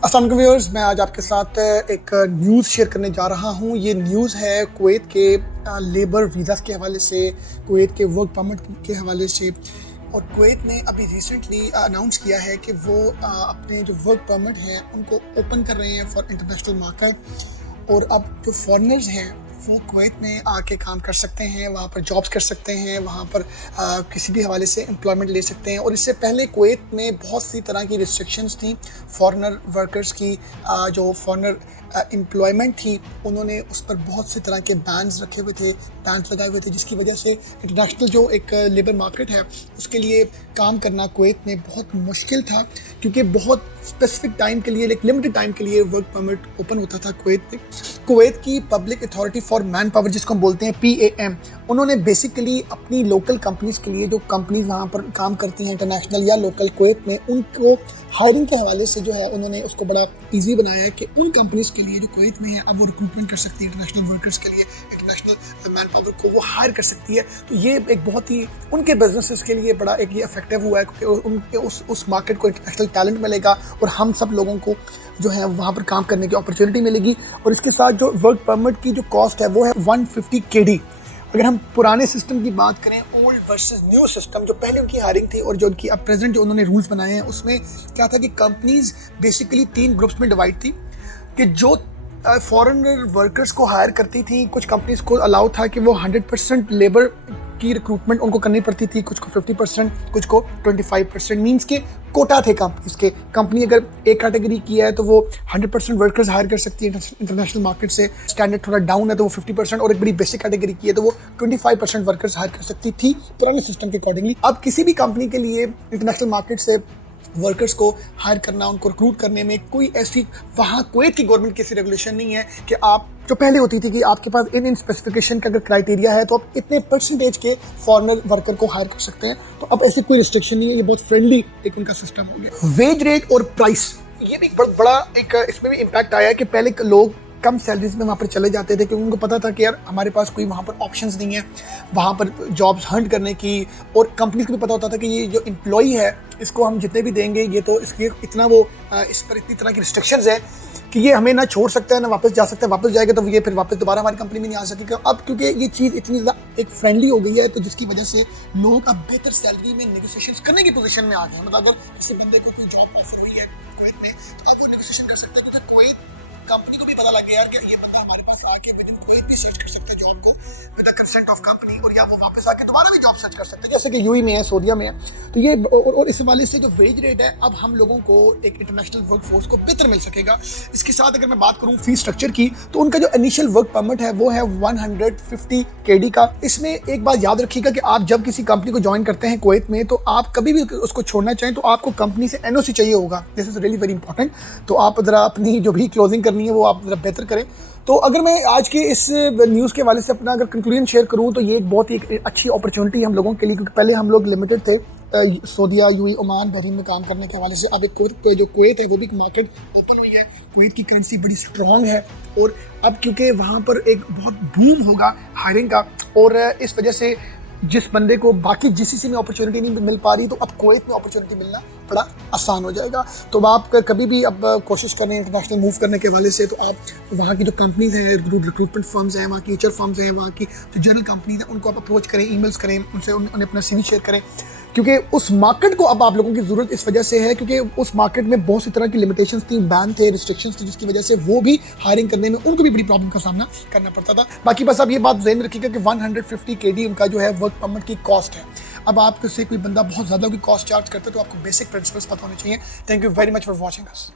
अस्सलाम वालेकुम व्यूअर्स, मैं आज आपके साथ एक न्यूज़ शेयर करने जा रहा हूँ। ये न्यूज़ है कुवैत के लेबर वीज़ास के हवाले से, कुवैत के वर्क परमिट के हवाले से। और कुवैत ने अभी रिसेंटली अनाउंस किया है कि वो अपने जो वर्क परमिट हैं उनको ओपन कर रहे हैं फॉर इंटरनेशनल मार्केट। और अब जो फॉरेनर्स हैं वो कुवैत में आके काम कर सकते हैं, वहाँ पर जॉब्स कर सकते हैं, वहाँ पर किसी भी हवाले से एम्प्लॉयमेंट ले सकते हैं। और इससे पहले कुवैत में बहुत सी तरह की रिस्ट्रिक्शंस थी फॉरेनर वर्कर्स की। जो फॉरेनर एम्प्लॉयमेंट थी उन्होंने उस पर बहुत सी तरह के बैन्स रखे हुए थे, बैन्स लगाए हुए थे, जिसकी वजह से इंटरनेशनल जो एक लेबर मार्केट है उसके लिए काम करना कुवैत में बहुत मुश्किल था, क्योंकि बहुत स्पेसिफिक टाइम के लिए, एक लिमिटेड टाइम के लिए वर्क परमिट ओपन होता था कुवैत में। कुवैत की public authority for man power, जिसको हम बोलते हैं PAM, उन्होंने बेसिकली अपनी लोकल कंपनीज़ के लिए, जो कंपनीज वहाँ पर काम करती हैं इंटरनेशनल या लोकल कुवैत में, उनको हायरिंग के हवाले से जो है उन्होंने उसको बड़ा इजी बनाया है कि उन कंपनीज़ के लिए जो कुवैत में है अब वो रिक्रूटमेंट कर सकती है इंटरनेशनल वर्कर्स के लिए, इंटरनेशनल मैन पावर को वो हायर कर सकती है। तो ये एक बहुत ही उनके बिजनेसेस के लिए बड़ा एक ये इफेक्टिव हुआ है, क्योंकि उनके उस मार्केट को इंटरनेशनल टैलेंट मिलेगा और हम सब लोगों को जो है वहाँ पर काम करने की अपॉर्चुनिटी मिलेगी। और इसके साथ जो वर्क परमिट की जो कॉस्ट है वो है 150 KD। अगर हम पुराने सिस्टम की बात करें, ओल्ड वर्सेस न्यू सिस्टम, जो पहले उनकी हायरिंग थी और जो उनकी अब प्रेजेंट जो उन्होंने रूल्स बनाए हैं, उसमें क्या था कि कंपनीज बेसिकली 3 ग्रुप्स में डिवाइड थी। कि जो फॉरेनर वर्कर्स को हायर करती थी, कुछ कंपनीज को अलाउ था कि वो 100% लेबर की रिक्रूटमेंट उनको करनी पड़ती थी, कुछ को 50%, कुछ को 25%। मीन्स के कोटा थे कंपनीज के। कंपनी अगर एक कैटेगरी की है तो वो 100% वर्कर्स हायर कर सकती है इंटरनेशनल मार्केट से। स्टैंडर्ड थोड़ा डाउन है तो वो 50%, और एक बड़ी बेसिक कैटेगरी की है तो वो 25% वर्कर्स हायर कर सकती थी पुराने सिस्टम के अकॉर्डिंगली। अब किसी भी कंपनी के लिए इंटरनेशनल मार्केट से वर्कर्स को हायर करना, उनको रिक्रूट करने में कोई ऐसी वहाँ कुवैत की गवर्नमेंट की ऐसी रेगुलेशन नहीं है कि आप, जो पहले होती थी कि आपके पास इन स्पेसिफिकेशन का अगर क्राइटेरिया है तो आप इतने परसेंटेज के फॉरेनर वर्कर को हायर कर सकते हैं। तो अब ऐसी कोई रिस्ट्रिक्शन नहीं है, ये बहुत फ्रेंडली एक उनका सिस्टम हो गया। वेज रेट और प्राइस, ये भी बहुत बड़ा एक इसमें भी इम्पैक्ट आया है कि पहले लोग कम सैलरीज में वहाँ पर चले जाते थे, क्योंकि उनको पता था कि यार हमारे पास कोई वहाँ पर ऑप्शंस नहीं है वहाँ पर जॉब्स हंट करने की। और कंपनी को भी पता होता था कि ये जो एम्प्लॉई है इसको हम जितने भी देंगे, ये तो इसकी इतना वो इस पर इतनी तरह की रिस्ट्रिक्शंस है कि ये हमें ना छोड़ सकता है ना वापस जा सकता है। वापस जाएगा तो ये फिर वापस दोबारा हमारी कंपनी में नहीं आ सकेगा। अब क्योंकि ये चीज़ इतनी ज़्यादा एक फ्रेंडली हो गई है, तो जिसकी वजह से लोग अब बेहतर सैलरी में नेगोशिएशन करने की पोजीशन में आ गए हैं। मतलब अगर किसी बंदे को कोई जॉब ऑफर हुई है कुवैत में तो अब वो नेगोशिएशन कर सकते हैं, क्योंकि कुवैत कंपनी को भी पता लग गया यार कि ये बंदा हमारे पास आके कुवैत भी सर्च कर सकता है जॉब को with the consent of company, और या वो वापस आके दोबारा भी जॉब सर्च कर सकते हैं, जैसे कि यूएई में है, सऊदीया में है। तो ये और इस हवाले से जो वेज रेट है, अब हम लोगों को एक इंटरनेशनल वर्क फोर्स को बेहतर मिल सकेगा। इसके साथ अगर मैं बात करूं फी स्ट्रक्चर की, तो उनका जो इनिशियल वर्क परमिट है वो है 150 KD का। इसमें एक बात याद रखिएगा कि आप जब किसी कंपनी को ज्वाइन करते हैं कुवैत में, तो आप कभी भी उसको छोड़ना चाहें तो आपको कंपनी से NOC चाहिए होगा। This is really very important. तो आप जरा अपनी जो भी क्लोजिंग करनी है वो आप जरा बेहतर करें। तो अगर मैं आज के इस न्यूज़ के वाले से अपना अगर कंक्लूजन शेयर करूं, तो ये एक बहुत ही अच्छी अपॉर्चुनिटी हम लोगों के लिए, क्योंकि पहले हम लोग लिमिटेड थे सऊदीया, यूएई, ओमान, बहरीन में काम करने के हवाले से। अब एक जो कुवैत है वो भी मार्केट ओपन हुई है। कुवैत की करेंसी बड़ी स्ट्रॉन्ग है, और अब क्योंकि वहाँ पर एक बहुत बूम होगा हायरिंग का, और इस वजह से जिस बंदे को बाकी GCC में अपॉर्चुनिटी नहीं मिल पा रही, तो अब कुवैत में अपॉर्चुनिटी मिलना बड़ा आसान हो जाएगा। तो आप कभी भी अब कोशिश करें इंटरनेशनल मूव करने के हवाले से, तो आप वहाँ की जो कंपनीज हैं, रिक्रूटमेंट फर्म्स हैं, वहाँ की HR फर्म्स हैं, वहाँ की जो जनरल कंपनीज हैं, उनको आप अप्रोच करें, ईमेल्स करें उनसे, उन्हें अपना CV शेयर करें, क्योंकि उस मार्केट को अब आप लोगों की ज़रूरत इस वजह से है क्योंकि उस मार्केट में बहुत सी तरह की लिमिटेशंस थी, बैन थे, रिस्ट्रिक्शंस थी, जिसकी वजह से वो भी हायरिंग करने में उनको भी बड़ी प्रॉब्लम का सामना करना पड़ता था। बाकी बस आप ये बात ध्यान रखिएगा कि 150 KD उनका जो है वर्क परमिट की कॉस्ट है। अब आपसे कोई बंदा बहुत ज़्यादा की कॉस्ट चार्ज करता है तो आपको बेसिक प्रिंसिपल्स पता होने चाहिए। Thank you very much for watching us.